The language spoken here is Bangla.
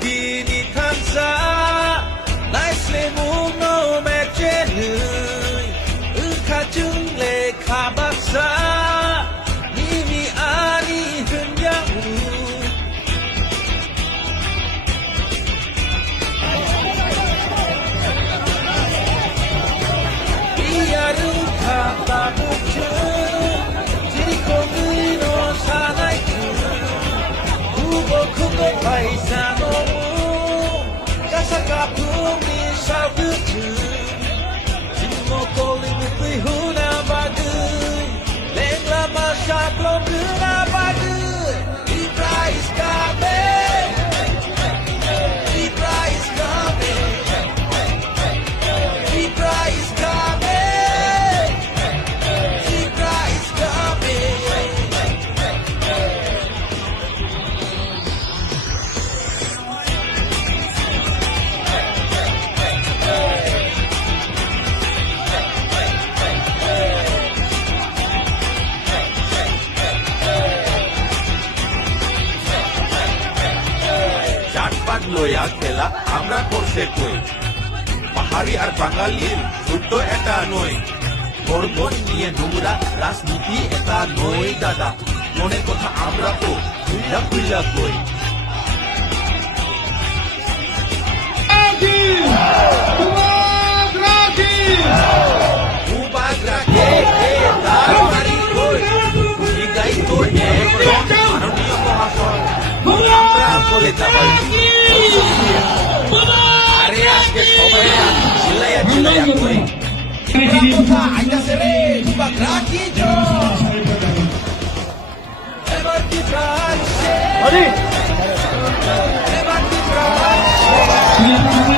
Tini Tansa Nicely move no mechenu Ukajung le kabaksa Nimi ani hunyahu Biaru kababuchu Tiri komuno sanaiku Ubo kuko paisano Kasaka pumi shabutu Jimo calling with the huna badu Lengla masha blonduna badu Libra is coming Libra is coming Libra is coming Libra is coming চাটপাট লইয়া খেলা আমরা করছে কই পাহাড়ি আর বাঙালির যুদ্ধ এটা নয় ধর্ম নিয়ে নোংরা রাজনীতি এটা নয় দাদা মনের কথা আমরা তো খুইলা খুইলা কই উবাগ্রাকে তার মারি কই শিগাই তো একদম মাননীয় মহাশয় আমরা বলে যাবাই আরে আজকে সবাই চিল্লাইয়া চিল্লাইয়া কই কথা আইতাছে রে উবাগ্রাকি জয় এবার কি প্রায় এবার কি প্রায়